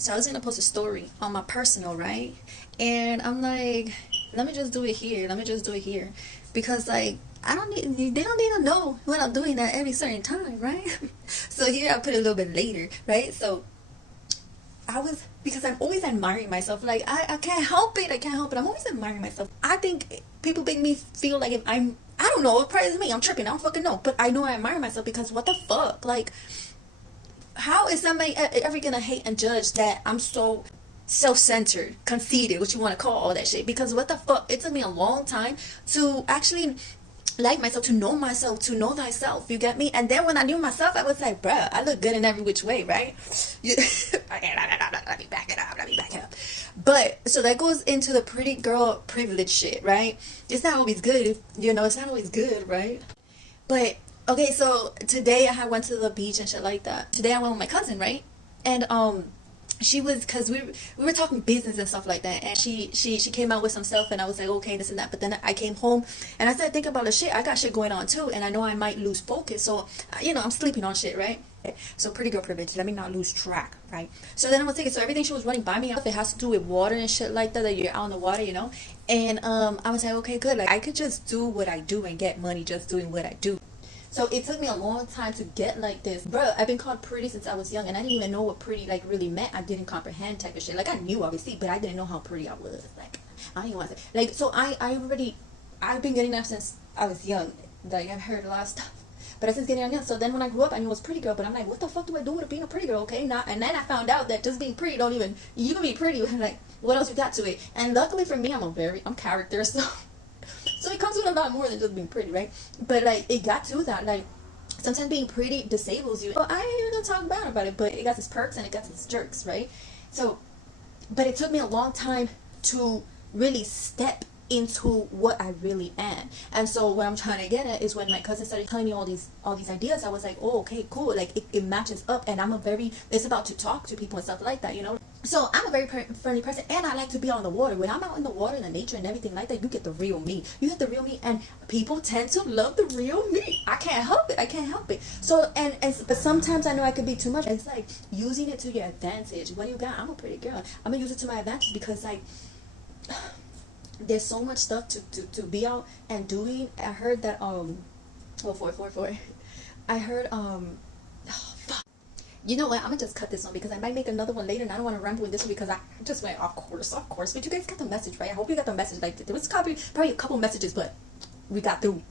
So I was gonna post a story on my personal, right? And I'm like, let me just do it here. Let me just do it here. Because like I don't need they don't need to know when I'm doing that every certain time, right? So here I put it a little bit later, right? So I was because I'm always admiring myself. Like I can't help it. I can't help it. I'm always admiring myself. I think people make me feel like if I don't know, it probably is me. I'm tripping. I don't fucking know. But I know I admire myself because what the fuck? Like how is somebody ever gonna hate and judge that I'm so self-centered, conceited, what you want to call all that shit? Because what the fuck, it took me a long time to actually like myself, to know thyself. You get me? And then when I knew myself, I was like, bruh, I look good in every which way, right? Let me back it up. Let me back it up. But so that goes into the pretty girl privilege shit, right? It's not always good, it's not always good, right? But okay, so today I went to the beach and shit like that. Today I went with my cousin, right? And she was because we were talking business and stuff like that, and she came out with some stuff, and I was like, okay, this and that. But then I came home and I started thinking about the shit. I got shit going on too, and I know I might lose focus. So I'm sleeping on shit, right? So pretty girl privilege. Let me not lose track, right? So then I was thinking, so everything she was running by me, it has to do with water and shit like that. That you're out in the water. And I was like, okay, good. Like I could just do what I do and get money just doing what I do. So it took me a long time to get like this. Bro, I've been called pretty since I was young, and I didn't even know what pretty like really meant. I didn't comprehend type of shit. Like I knew obviously, but I didn't know how pretty I was. Like I don't even want to say like so I've been getting that since I was young. Like I've heard a lot of stuff. But I since getting young. So then when I grew up I knew I was a pretty girl, but I'm like, what the fuck do I do with being a pretty girl? Okay, now and then I found out that just being pretty don't even you can be pretty like what else you got to it? And luckily for me I'm character, so it comes with a lot more than just being pretty, right? But like it got to that, like sometimes being pretty disables you. Well, I ain't even gonna talk bad about it, but it got its perks and it got its jerks, right? So, but it took me a long time to really step into what I really am. And so what I'm trying to get at is when my cousin started telling me all these ideas, I was like, oh, okay, cool. Like it matches up, and it's about to talk to people and stuff like that. So I'm a very friendly person, and I like to be out in the water. When I'm out in the water and the nature and everything like that, you get the real me. You get the real me, and people tend to love the real me. I can't help it. I can't help it. So but sometimes I know I could be too much. It's like using it to your advantage. What do you got? I'm a pretty girl. I'm gonna use it to my advantage because like there's so much stuff to be out and doing. I heard that four. I heard oh, fuck. You know what? I'm gonna just cut this one because I might make another one later, and I don't want to ramble with this one because I just went of course. But you guys got the message, right? I hope you got the message. Like there was probably a couple messages, but we got through.